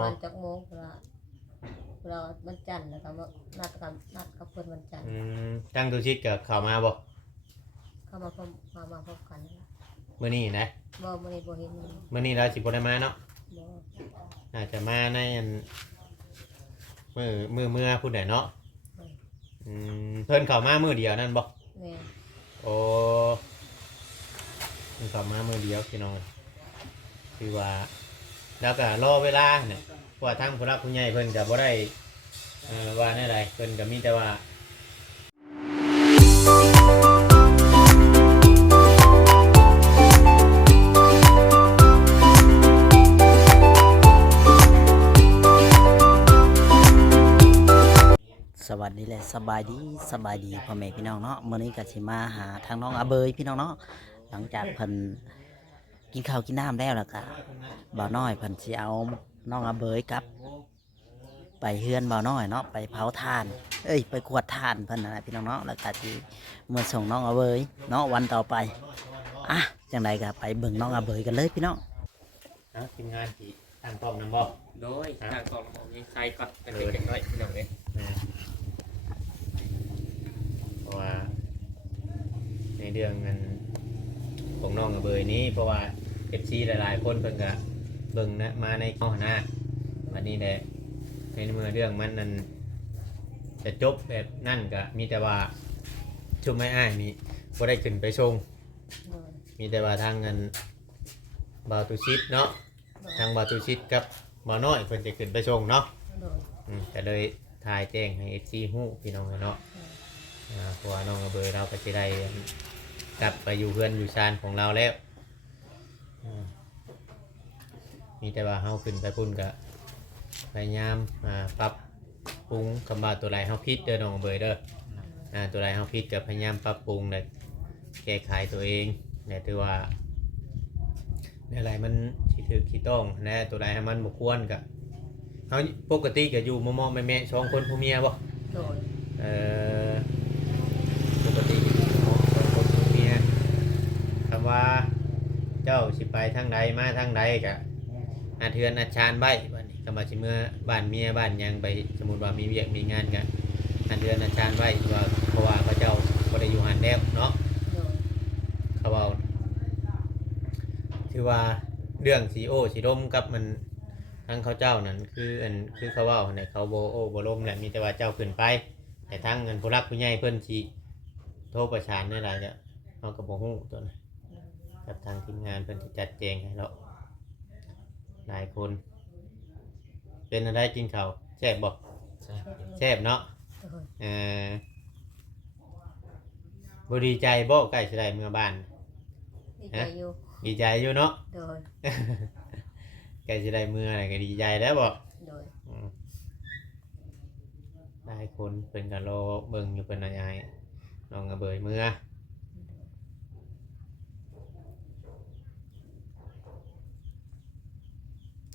วันจักโมงเราวันจันทร์แล้วก็นัดกับเพื่อนวันจันทร์ตั้งตัวชิดกับเข้ามาบ่เข้ามาพบกัน มื้อนี้นะบ่มื้อนี้บ่เห็นมื้อนี้เราสิบ่ได้มาเนาะบ่อาจจะมาในมื้อผู้ใดเนาะเพิ่นเข้ามามื้อเดียวนั่นบ่แม่โอ้เพิ่นเข้ามามื้อเดียวพี่น้องคือว่าแล้วก็รอเวลาเนี่ยเพราะว่าทางผู้รักผู้ใหญ่เพิ่นก็บ่ได้ว่าแนวใดเพิ่นก็มีแต่ว่าสวัสดีและสบายดีพ่อแม่พี่น้องเนาะมื้อนี้ก็สิมาหาทางน้องอาเบยพี่น้องเนาะหลังจากเพิ่นกินข้าวกินน้ำแล้วก็บ่าวน้อยเพิ่นสิเอาน้องอาเบยกับไปเฮือนบ่าวน้อยเนาะไปเผาถ่านไปกวดถ่านเพิ่นนั่นแหละพี่น้องเนาะแล้วก็สิมื้อส่งน้องอาเบยเนาะวันต่อไปจังไดก็ไปเบิ่งน้องอาเบยกันเลยพี่น้องทีมงานที่ตั้งกล้องนำบ่โดยทางกองของยังใส่ก่อนเป็นเด็กน้อยพี่น้องเอ้ยเพราะว่าในเรื่องเงินของน้องกับเบยนี้เพราะว่าFCหลายๆคนเพิ่นก็เบิ่งนะมาในข้อหน้าวันนี้แหละในเมื่อเรื่องมันนั้นจะจบแบบนั่นก็มีแต่ว่าชุมไม่อ้ายนี่บ่ได้ขึ้นไปชงมีแต่ว่าทางเงินบาวตุชิดเนาะทางบาวตุชิดกับบ่าวน้อยเพิ่นจะขึ้นไปชงเนาะก็เลยถ่ายแจ้งให้ FC ฮู้พี่น้องเนาะเพราะว่าน้องกับเบยเราก็สิได้กลับไปอยู่เพื่อนอยู่ชานของเราแล้วมีแต่ว่าเฮาขึ้นไปพุ่นก็พยายามปรับปรุงคำว่าตัวไรเฮาผิดเด้อน้องเบยเด้อตัวไรเฮาผิดก็พยายามปรับปรุงและแก้ไขตัวเองเนี่ยถือว่าอะไรมันสิถูกสิต้องนะตัวไรให้มันบ่ควรก็เฮาปกติก็อยู่มอๆแม่ๆ2คนผัวเมียบ่โดยปกติอยู่2คนผัวเมียคำว่าเจ้าสิไปทางใดมาทางใดก็เทือนอาชานใบบัดนี้ก็มาสิเมื่อบ้านเมียบ้านยังไปสมมุติว่ามีเวียกมีงานก็เทือนอาชานใบว่าเพราะว่าพระเจ้าบ่ได้อยู่หันแล้วเนาะเขาเว้าถือว่าเรื่องสีโอสีร่มกับมันทั้งเขาเจ้านั่นคือเขาเว้าเนี่ยเขาบ่ร่มแหละมีแต่ว่าเจ้าขึ้นไปแต่ทั้งเงินผู้รักผู้ใหญ่เพิ่นสิโทรประสานได้หลายจ้ะเฮาก็บ่ฮู้ตัวนั้นกับทางทีมงานเพิ่นสิจัดแจงให้เราหลายคนเป็นอะไรกินข้าวแซ่บบ่แซ่บเนาะบ่ดีใจบ่ใกล้สิได้เมื่อบ้านดีใจอยู่ดีใจอยู่เนาะโดยใกล้สิได้เมื่ออะไรก็ดีใจแล้วบ่โดยหลายคนเพิ่นก็รอเบิ่งอยู่เพิ่นน่ะยายน้องก็เบยเมื่อ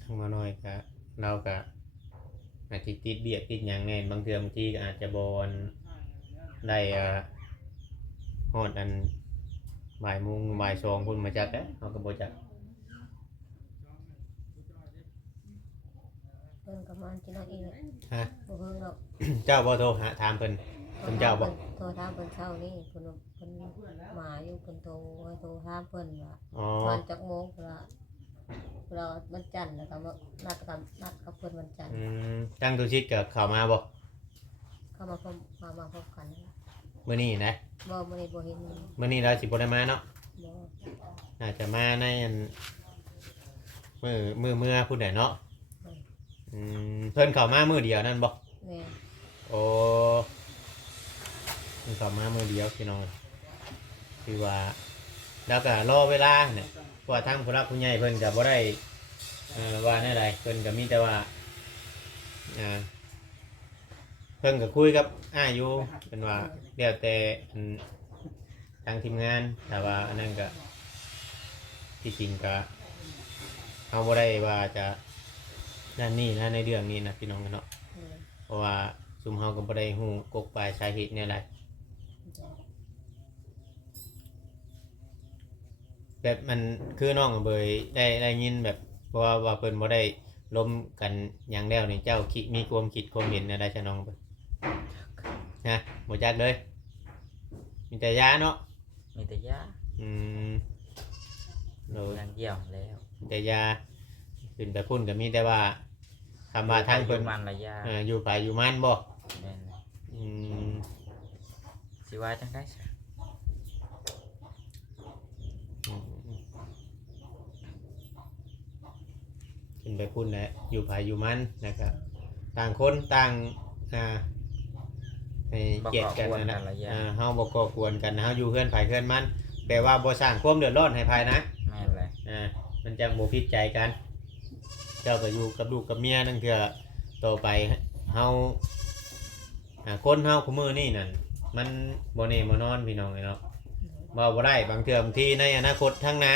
ทางมาหน่อยก็เราก็อาจจะติดเบียดติดหยังแน่บางเทื่อบางทีก็อาจจะบ่ได้ฮอดอันบ่ายโมงบ่าย2พุ่นมาจักเด้เฮาก็บ่จักเพิ่นก็มากินเอาเองฮะบ่เพิ่นหรอกเจ้าบ่โทรหาถามเพิ่นเจ้าบ่โทรถามเพิ่นเช้านี้เพิ่นมาอยู่เพิ่นโทรถามเพิ่นว่าวันจักโมงเราวันจันทร์แล้วก็นัดกับเพื่อนวันจันทร์ตั้งตัวชิดกับเข้ามาบ่เข้ามาพบกันมื้อนี้นะบ่มื้อนี้บ่เห็นมื้อนี้เราสิบ่ได้มาเนาะบ่อาจจะมาในมื้อผู้ใดเนาะเพิ่นเข้ามามื้อเดียวนั่นบ่แม่โอ้เพิ่นเข้ามามื้อเดียวพี่น้องคือว่าแล้วก็รอเวลาเนี่ยเพราะว่าทางผู้รักผู้ใหญ่เพิ่นก็บ่ได้ว่าแนวใดเพิ่นก็มีแต่ว่าเพิ่นก็คุยกับอยู่เป็นว่าเดี๋ยวแต่ทางทีมงานแต่ว่าอันนั้นก็ที่จริงก็เฮาบ่ได้ว่าจะนั่นนี่นะในเรื่องนี้นะพี่น้องเนาะเพราะว่าซุมเฮาก็บ่ได้ฮู้กกปลายสาเหตุแนวใดแบบมันคือน้องเบยได้ยินแบบเพราะว่าเพิ่นบ่ได้ ล้มกันอย่างแล้วนี่เจ้าคิดมีความคิดความเห็นอะไรจะน้องเพิ่นนะบ่จักเลยมีแต่ยาเนาะ มีแต่ยา อืมโดย อย่างเดียวแล้ว มีแต่ยาขึ้นไปพุ่นก็มีแต่ว่าคำว่าทางเพิ่น มันละยา อยู่ไปอยู่มันบ่ แม่น อืม สิว่าจังได๋ซะ ขึ้นไปพุ่นแหละอยู่ไปอยู่มันนะครับต่างคนต่างให้เกียรติกันนะเฮาบ่ก่อกวนกันเฮาอยู่เพื่อนไผเพื่อนมันแปลว่าบ่สร้างความเดือดร้อนให้ภายนะ แม่นเลย มันจังบ่ผิดใจกัน เจ้าก็อยู่กับลูกกับเมียนั่นคือต่อไปเฮาคนเฮาคุมื้อนี่นั่นมันบ่แน่บ่นอนพี่น้องเนาะเว้าบ่ได้บางเทื่อบางทีในอนาคตข้างหน้า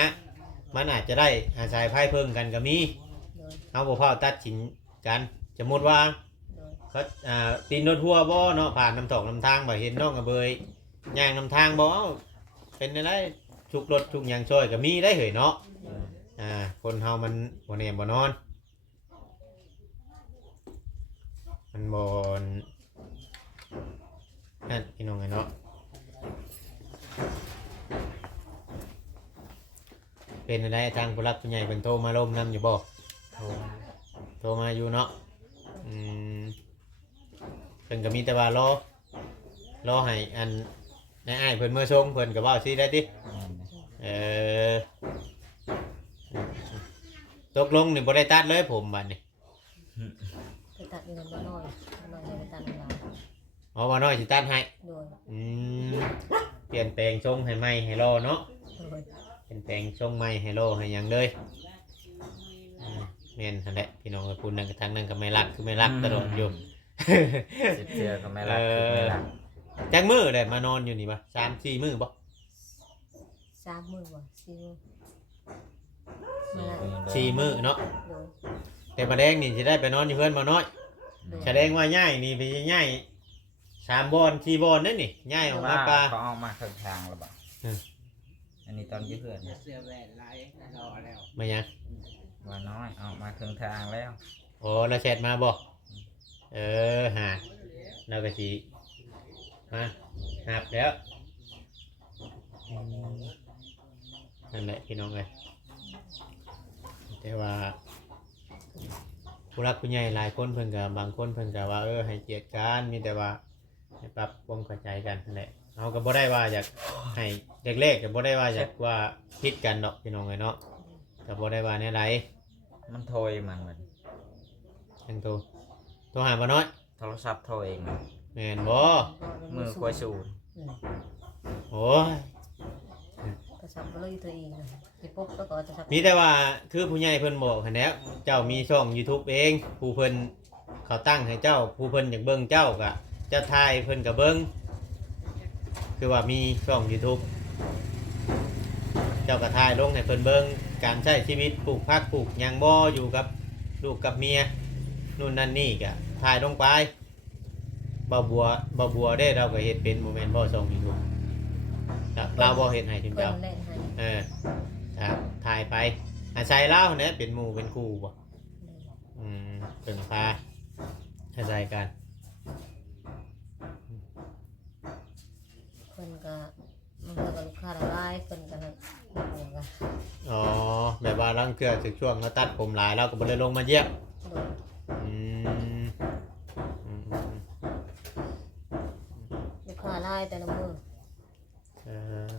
มันอาจจะได้อาศัยไพ่เพิ่งกันก็มี โดย เฮาบ่พอตัดสินกันสมมุติว่า โดย เขาตีนรถทัวร์บ่เนาะผ่านน้ำตกน้ำทางบ่เห็นน้องกระเบยย่างน้ำทางบ่เอ้าเป็นอะไรฉุกรถฉุกหยังช่วยก็มีได้เหยเนาะคนเฮามันบ่แน่บ่นอนมันบ่นั่นพี่น้องไงเนาะเป็นอะไรทางผู้รักผู้ใหญ่เป็นโทรมาล้มนำอยู่บ่ โทรมาอยู่เนาะเพิ่นก็มีแต่ว่ารอให้อันนายอ้ายเพิ่นเมื่อชงเพิ่นก็เว้าสิได้ติ แม่นเลย เออตกลงนี่บ่ได้ตัดเลยผมบัดนี้ ไปตัดเงินบ่น้อยไปตัดเงินหลาย อ๋อว่าน้อยสิตัดให้ โดย อืมเปลี่ยนแปลงทรงให้ใหม่ให้รอเนาะ โดย เปลี่ยนแปลงทรงใหม่ให้รอให้หยังเลยแม่นนั่นแหละพี่น้องคุณนั่นก็ทางนั้นก็ไม่รักคือไม่รักตลอดอยู่ สิเชื่อก็ไม่รักคือไม่รัก จักมื้อได้มานอนอยู่นี่บ่3-4 มื้อบ่ 3 มื้อบ่4 มื้อมาละ 4 มื้อเนาะ โดย แต่ประแดงนี่สิได้ไปนอนอยู่เพื่อนบ่น้อยแสดงว่าย่ายนี่ไปย่าย3 บอน4 บอนนั่นนี่ย่ายออกมาปลา เขาเอามาครึ่งทางแล้วบ่ อืม อันนี้ตอนอยืดเหือน เสื้อแหวนลายรอแล้ว มายัง ว่าน้อยเอามาครึ่งทางแล้ว โอ้แล้วแชทมาบ่หาเราก็สิมาหับแล้วนั่นแหละพี่น้องเอ้ยแต่ว่าผู้รักผู้ใหญ่หลายคนเพิ่นก็บางคนเพิ่นก็ว่าให้เกียรติกันมีแต่ว่าให้ปรับความเข้าใจกันนั่นแหละเราก็บ่ได้ว่าอยากให้เด็กๆก็บ่ได้ว่าอยากว่าผิดกันดอกพี่น้องเอ้ยเนาะก็บ่ได้ว่าแนวใด มันโทรมันเหมือน จังโทรหาบ่น้อย โทรศัพท์โทรเอง แม่นบ่ มือควยสูน โอ้ย กระสับก็เลยตัวเองสิปุ๊บแล้วก็จะสับ มีแต่ว่าคือผู้ใหญ่เพิ่นบอกหั้นแหล้วเจ้ามีช่อง YouTube เองผู้เพิ่นเขาตั้งให้เจ้าผู้เพิ่นอยากเบิ่งเจ้าก็เจ้าทายเพิ่นก็เบิ่งคือว่ามีช่อง YouTube เจ้าก็ทายลงให้เพิ่นเบิ่งการใช้ชีวิตปลูกผักปลูกหยังบ่อยู่กับลูกกับเมียนู่นนั่นนี่ก็ทายลงไปบ่บัวได้เราก็เฮ็ดเป็นบ่แม่นบ่ช่อง YouTube เราบ่เฮ็ดให้ถึง เพิ่ เจ้า นเล่นให้ ครับถ่ายไปอาศัยเล่าเนี่ยเป็นหมู่เป็นคู่บ่เป็นพาอาศัยกัน เพิ่นก็มันก็ลูกค้าหลายเพิ่นก็นั่นหัวกัน อ๋อแบบว่าลังเกือถึงช่วงเราตัดผมหลายเราก็บ่ได้ลงมาเยี่ยม โดย อืมอืม ลูกค้าหลายแต่ละมื้อ เอ่อ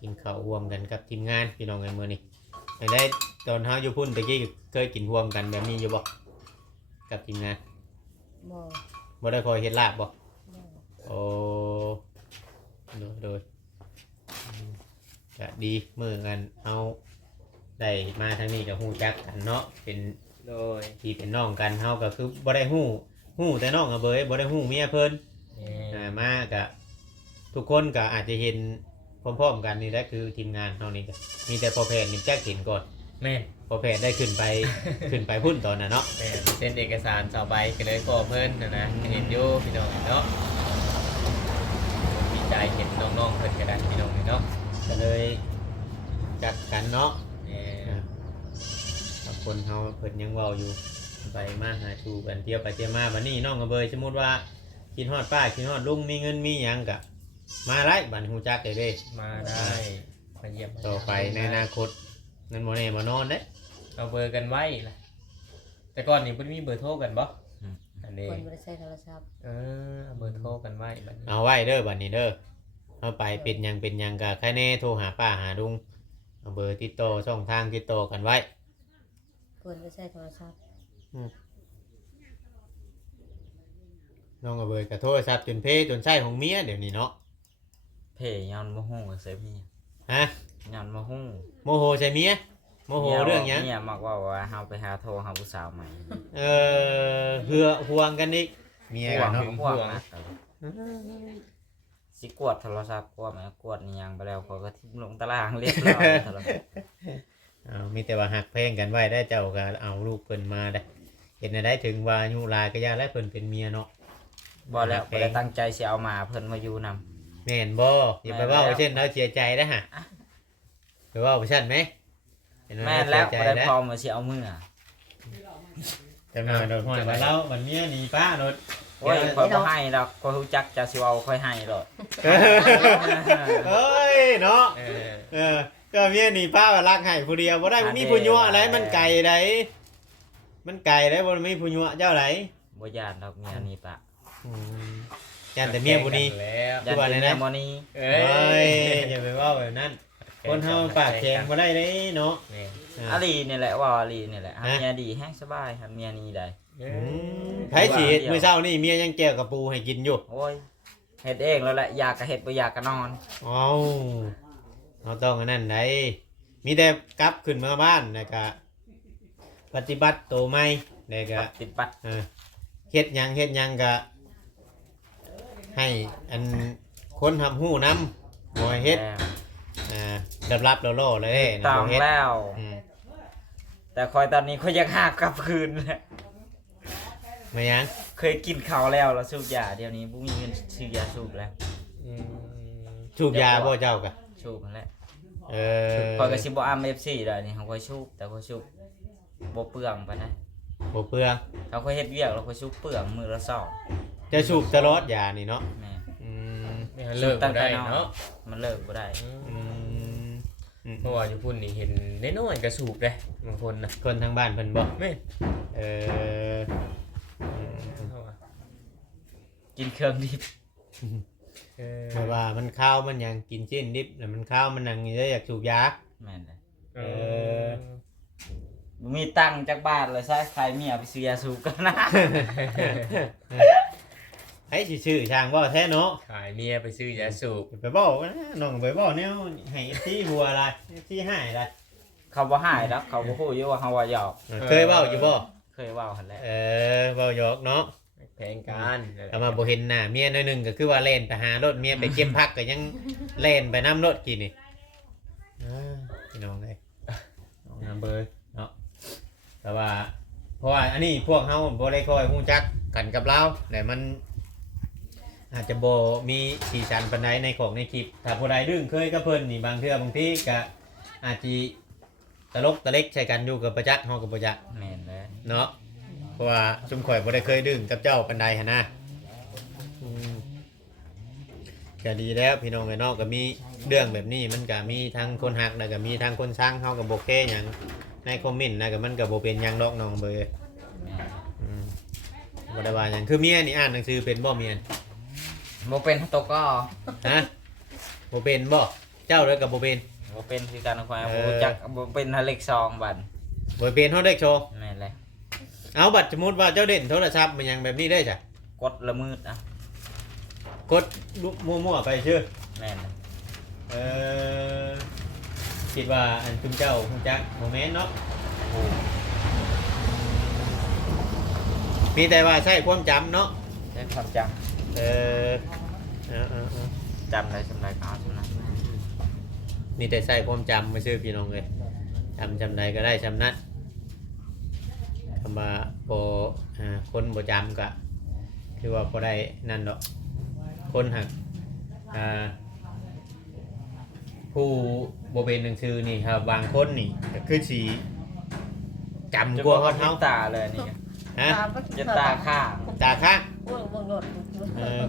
กินข้าวร่วมกันกับทีมงานพี่น้องกันมื้อนี้ได้ตอนเฮาอยู่พุ่นตะกี้เคยกินร่วมกันแบบนี้อยู่บ่กับทีมงาน บ่ บ่ได้คอยเฮ็ดลาบบ่ บ่ โอ้โดยจะดีมือกันเอาได้มาทางนี้กับฮู้จักกันเนาะเป็น โดย พี่เป็นน้องกันเฮาก็คือบ่ได้ฮู้แต่น้องอะเบยบ่ได้ฮู้เมียเพิ่นมาก็ทุกคนก็อาจจะเห็นพร้อมๆกันนี่แหละคือทีมงานเฮานี่ก็มีแต่พอแพทย์นี่แจ้งเห็นก่อน แม่น พอแพทย์ได้ขึ้นไป ขึ้นไปพุ่นตอนน่ะเนาะ แม่นเซ็นเอกสารต่อไปก็เลยขอเพิ่นนะเห็นอยู่พี่น้องเนาะมีใจเห็นน้องๆเพิ่นก็ได้พี่น้องเนาะ ก็เลยจัดกันเนาะ แม่น พ คนเฮาเพิ่นยังเว้าอยู่ไปมาหาสู่กันเที่ยวไปเที่ยวมาบัดนี้น้องก็เบยสมมุติว่าคิดฮอดป้าคิดฮอดลุงมีเงินมีหยังก็มาได้บัดฮู้จักได้เด้ มาได้มาเยี่ยม ต่อไปในอนาคตนั่นบ่แน่บ่นอนเด้ เอาเบอร์กันไว้ล่ะแต่ก่อนนี่เพิ่นมีเบอร์โทรกันบ่อันนี้ เพิ่นบ่ได้ใช้โทรศัพท์ เอาเบอร์โทรกันไว้บัดนี้ เอาไว้เด้อบัดนี้เด้อเอาไปเป็นหยังก็ใครแน่โทรหาป้าหาลุงเอาเบอร์ติดต่อช่องทางติดต่อกันไว้ เพิ่นบ่ได้ใช้โทรศัพท์ น้องก็เบยก็โทรศัพท์จนเพจนใช้ของเมียเดี๋ยวนี้เนาะ เพย้อนบ่ฮู้ว่าเสพเมีย ฮะ ย้อนบ่ฮู้ โมโหใช่เมียโมโหเรื่องหยัง เมียมักว่าเฮาไปหาโทรหาผู้สาวใหม่ เหือห่วงกันอีกเมียกันเนาะ ห่วงนะสิกวดโทรศัพท์กวดแม่กวดนี่ยังไปแล้วเขาก็ทิ้งลงตารางเรียบร้อยโทรศัพท์ มีแต่ว่าหักเพลงกันไว้ได้เจ้าก็เอาลูกเพิ่นมาได้เห็นได้ถึงว่าอายุหลายก็ย่าและเพิ่นเป็นเมียเนาะ บ่แล้วบ่ได้ตั้งใจสิเอามาเพิ่นมาอยู่นำ แม่นบ่อย่าไปเว้าเช่นเราเสียใจนะฮะไปเว้าไปซั่นไหมเห็นว่า แม่น เรา แล้ว เสีย บ่ ใจ ได้ นะ พร้อมมาสิเอามือ จำหน่อยโดนห้อยว่าเราบัดเมียหนีป้ารถ โอ้ยข่อยบ่ให้ดอกข่อยรู้จักจะสิเอาค่อยให้ดอก เฮ้ยเนาะ เออ ก็เมียหนีป้าว่ารักให้ผู้เดียวบ่ได้บ่มีผู้ยั่วอะไรมันไกลไดมันไกลได้บ่มีผู้ยั่วเจ้าไหน บ่ย่านดอกเมียนี่ปะ ย่านแต่เมียผู้นี้ แล้ว ย่าน ว่าอะไร แต่ นะ เมียบ่นี้ เอ้ เฮ้ ย ยอย่าไปเว้าแบบนั้น คนเฮาปากแข็งบ่ได้เด้เนาะ แม่น อาลีนี่แหละว่าอาลีนี่แหละหาเมียดีแฮงสบายหาเมียนี้ได้ ไผสิเฮ็ดมื้อเช้านี่เมียยังแก้วกับปูให้กินอยู่ โอ้ยเฮ็ดเองแล้วแหละอยากก็เฮ็ดบ่อยากก็นอน อ้าวเราต้องอันนั้นได้มีแต่กลับขึ้นมาบ้านแล้วก็ปฏิบัติตัวใหม่แล้วก็ ปฏิบัติ เฮ็ดหยังก็ให้อันคนทำหู้นำบ่ให้เฮ็ดรับล่อๆเลย ตาม บ่เฮ็ด แล้ว อืม แต่คอยตอนนี้คอยอยากหากลับคืนแล้ว ไม่หยัง เคยกินข้าวแล้วสูบยาเดี๋ยวนี้บ่มีเงินซื้อยาสูบแล้ว สูบยาบ่เจ้ากะ สูบนั่นแหละ เออ คอยก็สิบ่อ้ำ FC ได้นี่เขาคอยสูบแต่คอยสูบบ่เปลืองปานใด บ่เปลือง เขาคอยเฮ็ดเวียกแล้วคอยสูบเปลืองมื้อละซอง จะสูบตลอดยานี่เนาะ แม่ อืม ไม่ให้เลิกบ่ได้เนาะ มันเลิกบ่ได้ อืม เพราะว่าอยู่พุ่นนี่เห็นน้อยๆก็สูบเด้บางคนนะ คนทางบ้านเพิ่นบ่ แม่น เออ เอาว่ะ กินเครื่องดิบ เออ เพราะว่ามันข้าวมันหยังกินชิ้นดิบแล้วมันข้าวมันนั่งนี่อยากสูบยา แม่นเลย เออ บ่มีตังค์จักบาทเลยซะใครเมียไปซื้อยาสูบกันนะ ให้สิชื่อช่างบ่แท้เนาะ ขายเมียไปซื้อยาสูบ ไปบอกนะน้องไปบอกแนวให้ที่หัวอะไรที่ให้อะไร เขาบ่หายดอกเขาบ่ฮู้อยู่ว่าเฮาว่าหยอก เคยเว้าอยู่บ่ เคยเว้าหั่นแหละ เว้าหยอกเนาะ แพงกัน ถ้ามาบ่เห็นหน้าเมียหน่อยหนึงก็คือว่าเล่นไปหารถเมียไปเก็บผักก็ยังเล่นไปน้ำรถกินนี่พี่น้องเอ้ยน้องน้ำเบยเนาะแต่ว่าเพราะว่าอันนี้พวกเฮาบ่ได้ค่อยฮู้จักกันกับเราแต่มัน อาจจะบ่มีสีสันปานใดในของในคลิปถ้าผู้ใดดึงเคยกับเพิ่นนี่บางเทื่อบางทีก็อาจสิตลกตะเล็กใช้กันอยู่กับประจักษ์เฮากับบ่จัก แม่นเลย เนาะเพราะว่าชุมข่อยบ่ได้เคยดึงกับเจ้าปานใดหั่นนะก็ดีแล้วพี่น้องไอ้นอกก็มีเรื่องแบบนี้มันก็มีทั้งคนฮักแล้วก็มีทั้งคนสร้างเฮาก็บ่แค่หยังในคอมเมนต์นะก็มันก็บ่เป็นหยังดอกน้องเบย แม่น บ่ได้ว่าหยังคือเมียนี่อ่านหนังสือเป็นบ่เมีย บ่เป็นตกก็ ฮะบ่เป็นบ่เจ้าเลยก็บ่เป็น บ่เป็นคือการควายบ่รู้จักบ่เป็นทะเลขซองบัด บ่เป็นเฮาได้โชว์ แม่นเลย เอาบัตรสมมุติว่าเจ้าเด่นโทรศัพท์มันยังแบบนี้ได้จ้ะ กดละมืดอ่ะ กดมั่วๆไปชื่อ แม่นเลย คิดว่าอันคุณเจ้าคงจักโมเมนต์เนาะมีแต่ว่าใช้ความจำเนาะ ได้ความจำ เออเอา จำได้สำไรก็เอาสำนั้น มีแต่ใช้ความจำมาชื่อพี่น้องเลยจำใดก็ได้จำนั้นคำว่าพอคนบ่จำก็คือว่าพอได้นั่นดอกคนหักผู้บ่เป็นหนังสือนี่ครับบางคนนี่ก็คือสี จำกลัวฮอดเฮา ตาเลยนี่ ฮะ ตามก็ จะตาข้าง ตาข้าง โอ้ยเบิ่งรถ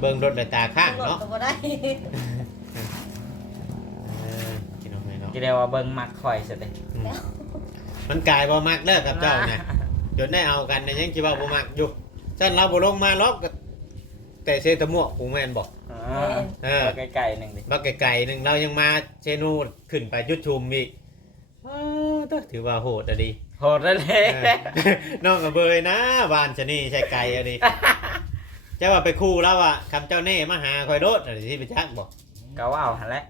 เบิ่งรถเลยตาข้าง รถ เนาะ ก็บ่ได้ พี่น้องเนาะ กี่เดียวว่าเบิ่งมักข่อยซะเด้ มันกลายบ่มักเด้อกับเจ้าน่ะจนได้เอากันเนี่ยยังคิดว่าบ่มักอยู่ฉันเราบ่ลงมาล็อกแต่เซตะมั่วกูแม่นบอกไกลๆหนึ่งดิ บักไก่ๆนึงเรายังมาเชนูขึ้นไปยุดชุมอีกถือว่าโหดอะดิ โหดเลย น้องกับเบยนะบ้านชะนี่ใช่ไก่อะดิเจ้าว่าไปคู่แล้วอ่ะคำเจ้าเน่มาหาคอยโดดอะไรที่ไปชักบอก ก็ว่าวหันแหละ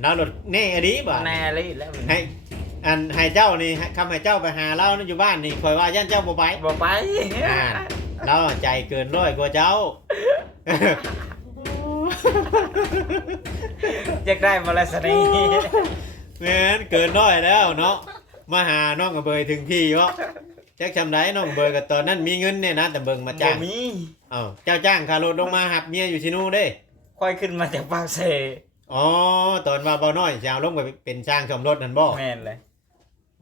เราโดดเน่อะดิบ่ แน่เลยแล้ว ให้เจ้านี่คำให้เจ้าไปหาเราอยู่บ้านนี่คอยว่าย่านเจ้าบ่ไป บ่ไป เราใจเกินร้อยกว่าเจ้า อยากได้มาลาสนี แม่นเกินร้อยแล้วเนาะมาหาน้องกับเบยถึงที่วะแจ็คจำได้น้องเบยกับตอนนั้นมีเงินเนี่ยนะแต่เบิ่งมาจ้าง มี เจ้าจ้างคารถลงมาหับเมียอยู่ที่นู่นเด้ ค่อยขึ้นมาจากปากเซ อ๋อตอนว่าเบาน้อยจะเอาลงไปเป็นช่างซ่อมรถนั่นบ่ แม่นเลย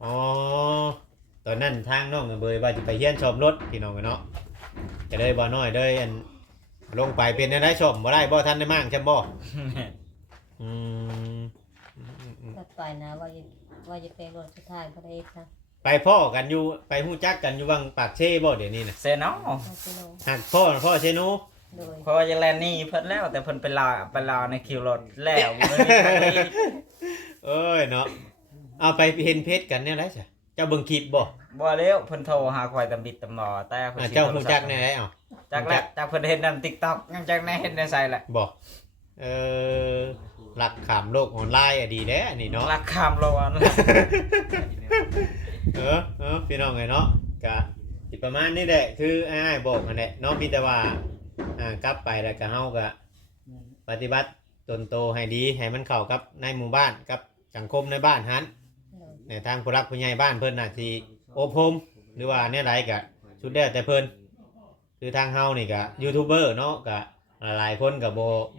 อ๋อตอนนั้นทางน้องกับเบยว่าจะไปเฮียนซ่อมรถพี่น้องเนาะจะได้เบาน้อยได้อันลงไปเป็นได้ซ่อมบ่ได้บ่ทันได้มั่งใช่บ่อืม ตัดไปนะว่าจะเป็นรถสุดท้ายบ่ได้ค่ะ ไปพ่อกันอยู่ไปฮู้จักกันอยู่วังปากเช่บ่เดี๋ยวนี้น่ะ เซนอ หักพ่อเชนู โดย เพราะว่าจะแลนนี่เพิ่นแล้วแต่เพิ่นไปรอในคิวรถแล้ว เอ้ยเนาะเอาไปเห็นเพชรกันเนี่ยไรจ้ะเจ้าเบิ่งคลิปบ่ บ่แล้วเพิ่นโทรหาข่อยตำบิดตำหมอแต่เพิ่นสิ เจ้าฮู้จักแน่ได้เอ้า จักแล้วจากเพิ่นเห็นนำ TikTok ยังจักแน่เห็นในไสแหละ บ่หลักขามโลกออนไลน์อะดีเด้อันนี้เนาะ รักข้ามโลก พี่น้องไงเนาะกะสิประมาณนี้แหละคืออ้ายบอกนั่นแหละเนาะมีแต่ว่ากลับไปแล้วก็เฮาก็ปฏิบัติตนโตให้ดีให้มันเข้ากับในหมู่บ้านกับสังคมในบ้านหันในทางผู้รักผู้ใหญ่บ้านเพิ่นน่ะสิอบรมหรือว่าเนี่ยไรก็ชุดแล้วแต่เพิ่นคือทางเฮานี่ก็ยูทูบเบอร์เนาะก็หลายคนก็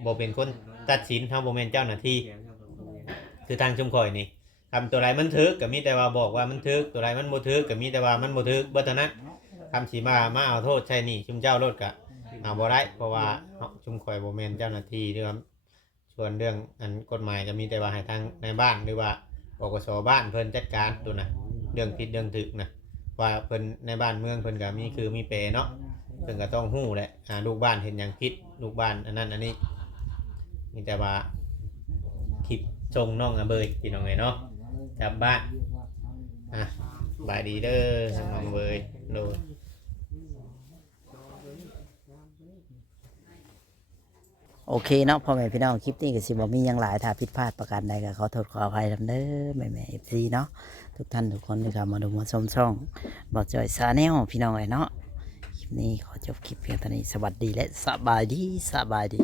บ่เป็นคนตัดสินเฮาบ่แม่นเจ้าหน้าที่คือทางชุมข่อยนี่คำตัวไรมันถึกก็มีแต่ว่าบอกว่ามันถึกตัวไรมันบ่ถึกก็มีแต่ว่ามันบ่ถึกบ่เท่านั้นคำสิมาเอาโทษใช่นี่ชุมเจ้าโลดก็เอาบ่ได้เพราะว่าชุมข่อยบ่แม่นเจ้าหน้าที่เรื่องส่วนเรื่องอันกฎหมายก็มีแต่ว่าให้ทางในบ้านหรือว่าปกสบ้านเพิ่นจัดการตัวน่ะเรื่องผิดเรื่องถึกนะว่าเพิ่นในบ้านเมืองเพิ่นก็มีคือมีเปเนาะเพิ่นก็ต้องฮู้แหละลูกบ้านเห็นหยังผิดลูกบ้านอันนั้นอันนี้มีแต่ว่าคลิปส่งน้องเบยพี่น้องเนาะกลับบ้านบายดีเด้อน้องเบยโดย โอเคเนาะพ่อแม่พี่น้องคลิปนี้ก็สิบ่มีหยังหลายถ้าผิดพลาดประการใดก็ขอโทษขออภัยนำเด้อแม่ๆ FC เนาะทุกท่านทุกคนที่เข้ามาดูมาชมช่องบ่จอยชาแนลพี่น้องเนาะคลิปนี้ขอจบคลิปเพียงเท่านี้สวัสดีและสบายดี